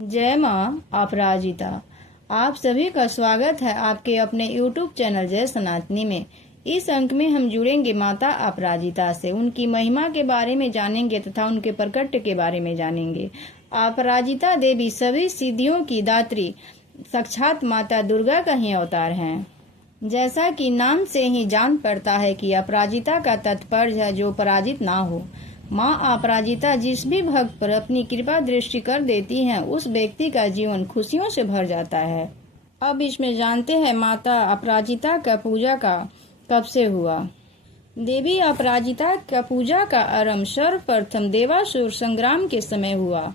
जय माँ अपराजिता। आप सभी का स्वागत है आपके अपने YouTube चैनल जय सनातनी में। इस अंक में हम जुड़ेंगे माता अपराजिता से, उनकी महिमा के बारे में जानेंगे तथा उनके प्रकट के बारे में जानेंगे। अपराजिता देवी सभी सिद्धियों की दात्री साक्षात माता दुर्गा का ही अवतार हैं। जैसा कि नाम से ही जान पड़ता है कि अपराजिता का तात्पर्य है जो पराजित ना हो। माँ अपराजिता जिस भी भक्त पर अपनी कृपा दृष्टि कर देती हैं, उस व्यक्ति का जीवन खुशियों से भर जाता है। अब इसमें जानते हैं माता अपराजिता का पूजा का कब से हुआ। देवी अपराजिता का पूजा का आरंभ सर्वप्रथम देवासुर संग्राम के समय हुआ,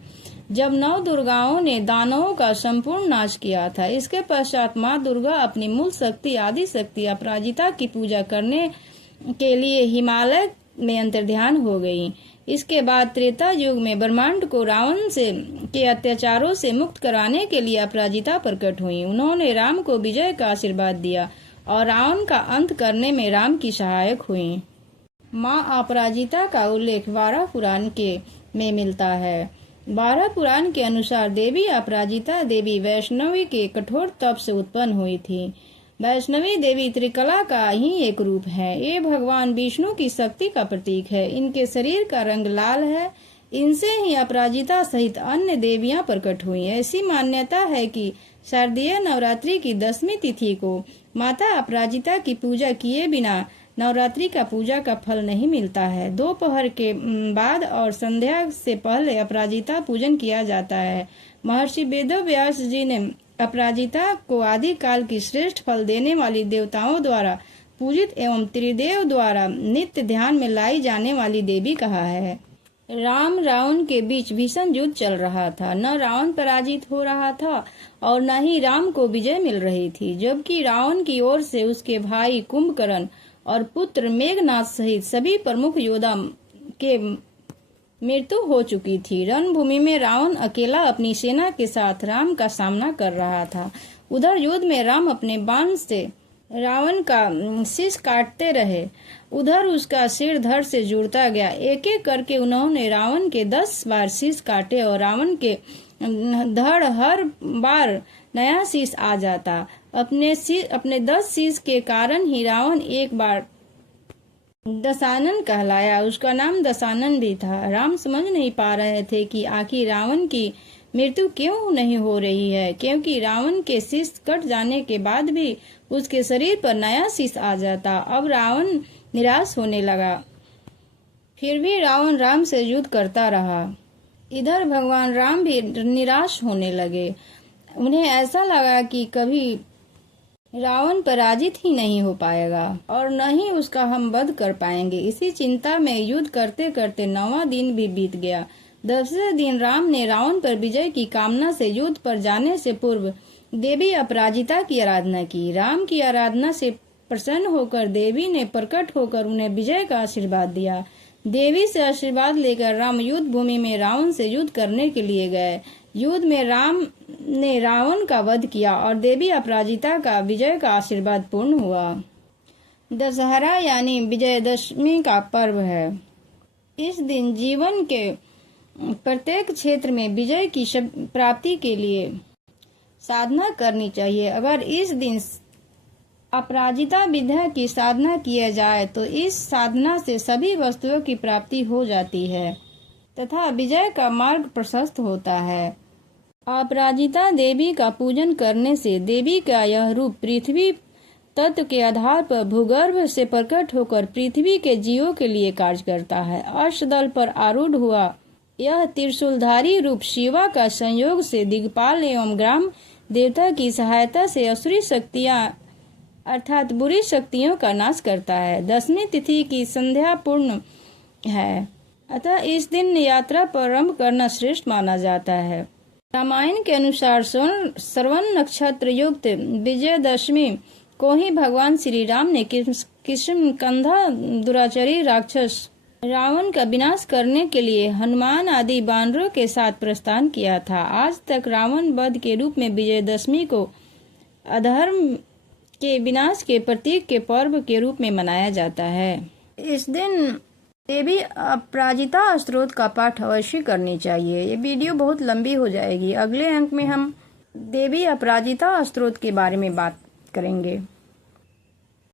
जब 9 दुर्गाओं ने दानवों का संपूर्ण नाश किया था। इसके पश्चात माँ दुर्गा अपनी मूल शक्ति आदि शक्ति अपराजिता की पूजा करने के लिए हिमालय में अंतर्ध्यान हो गई। इसके बाद त्रेता युग में ब्रह्मांड को रावण के अत्याचारों से मुक्त कराने के लिए अपराजिता प्रकट हुई। उन्होंने राम को विजय का आशीर्वाद दिया और रावण का अंत करने में राम की सहायक हुई। माँ अपराजिता का उल्लेख 12 पुराण में मिलता है। 12 पुराण के अनुसार देवी अपराजिता देवी वैष्णवी के कठोर तप से उत्पन्न हुई थी। वैष्णवी देवी त्रिकला का ही एक रूप है। ये भगवान विष्णु की शक्ति का प्रतीक है। इनके शरीर का रंग लाल है। इनसे ही अपराजिता सहित अन्य देवियां प्रकट हुई। ऐसी मान्यता है कि शारदीय नवरात्रि की 10वीं तिथि को माता अपराजिता की पूजा किए बिना नवरात्रि का पूजा का फल नहीं मिलता है। दोपहर के बाद और संध्या से पहले अपराजिता पूजन किया जाता है। महर्षि वेदव्यास जी ने अपराजिता को आदि काल की श्रेष्ठ फल देने वाली देवताओं द्वारा पूजित एवं त्रिदेव द्वारा नित्य ध्यान में लाई जाने वाली देवी कहा है। राम रावण के बीच भीषण युद्ध चल रहा था। न रावण पराजित हो रहा था और न ही राम को विजय मिल रही थी, जबकि रावण की ओर से उसके भाई कुंभकर्ण और पुत्र मेघनाथ सहित सभी प्रमुख योद्धा के मृत्यु हो चुकी थी। रणभूमि में रावण अकेला अपनी सेना के साथ राम का सामना कर रहा था। उधर युद्ध में राम अपने बाण से रावण का शीश काटते रहे, उधर उसका सिर धड़ से जुड़ता गया। एक एक करके उन्होंने रावण के 10 बार शीश काटे और रावण के धड़ हर बार नया शीश आ जाता। अपने 10 शीश के कारण ही रावण एक बार दशानन कहलाया। उसका नाम दशानन भी था। राम समझ नहीं पा रहे थे कि आखिर रावण की मृत्यु क्यों नहीं हो रही है, क्योंकि रावण के शीश कट जाने के बाद भी उसके शरीर पर नया शीश आ जाता। अब रावण निराश होने लगा। फिर भी रावण राम से युद्ध करता रहा। इधर भगवान राम भी निराश होने लगे। उन्हें ऐसा लगा कि कभी रावण पराजित ही नहीं हो पाएगा और न ही उसका हम वध कर पाएंगे। इसी चिंता में युद्ध करते करते 9वां दिन भी बीत गया। 10वें दिन राम ने रावण पर विजय की कामना से युद्ध पर जाने से पूर्व देवी अपराजिता की आराधना की। राम की आराधना से प्रसन्न होकर देवी ने प्रकट होकर उन्हें विजय का आशीर्वाद दिया। देवी से आशीर्वाद लेकर राम युद्ध भूमि में रावण से युद्ध करने के लिए गए। युद्ध में राम ने रावण का वध किया और देवी अपराजिता का विजय का आशीर्वाद पूर्ण हुआ। दशहरा यानी विजयदशमी का पर्व है। इस दिन जीवन के प्रत्येक क्षेत्र में विजय की प्राप्ति के लिए साधना करनी चाहिए। अगर इस दिन अपराजिता विद्या की साधना किया जाए तो इस साधना से सभी वस्तुओं की प्राप्ति हो जाती है तथा विजय का मार्ग प्रशस्त होता है। अपराजिता देवी का पूजन करने से देवी का यह रूप पृथ्वी तत्व के आधार पर भूगर्भ से प्रकट होकर पृथ्वी के जीवों के लिए कार्य करता है। अष्टदल पर आरूढ़ हुआ यह त्रिशूलधारी रूप शिवा का संयोग से दिग्पाल एवं ग्राम देवता की सहायता से असुरी शक्तियां अर्थात बुरी शक्तियों का नाश करता है। 10वीं तिथि की संध्या पूर्ण है, अतः इस दिन यात्रा प्रारंभ करना श्रेष्ठ माना जाता है। रामायण के अनुसार श्रवण नक्षत्र युक्त विजयदशमी को ही भगवान श्री राम ने किष्किंधा दुराचारी राक्षस रावण का विनाश करने के लिए हनुमान आदि बानरों के साथ प्रस्थान किया था। आज तक रावण वध के रूप में विजयदशमी को अधर्म के विनाश के प्रतीक के पर्व के रूप में मनाया जाता है। इस दिन देवी अपराजिता स्तोत्र का पाठ अवश्य करनी चाहिए। ये वीडियो बहुत लंबी हो जाएगी। अगले अंक में हम देवी अपराजिता स्तोत्र के बारे में बात करेंगे।